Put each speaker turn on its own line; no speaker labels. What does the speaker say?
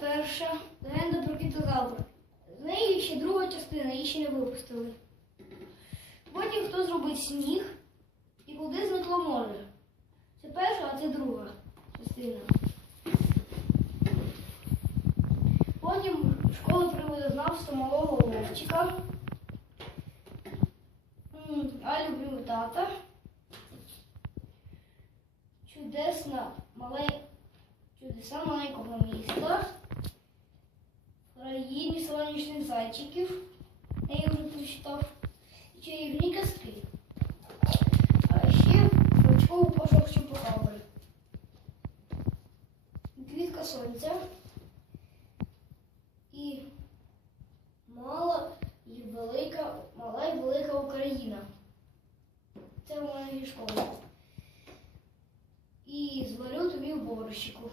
перша легенда про кітозавра. З неї ще друга частина, її ще не випустили. Потім хто зробить сніг і куди зникло море. Це перша, а це друга частина. Потім школа природознавства малого Вовчика. А люблю тата. Чудесна мале... чудеса маленького міста. Країні сонячних зайчиків. Я їх вже прочитав. І чарівні казки. А ще Ручкову пошок чупакабри. Квітка сонця. І мала і велика, мала і велика Україна. Це в мене зі. І зварю тобі в борщику.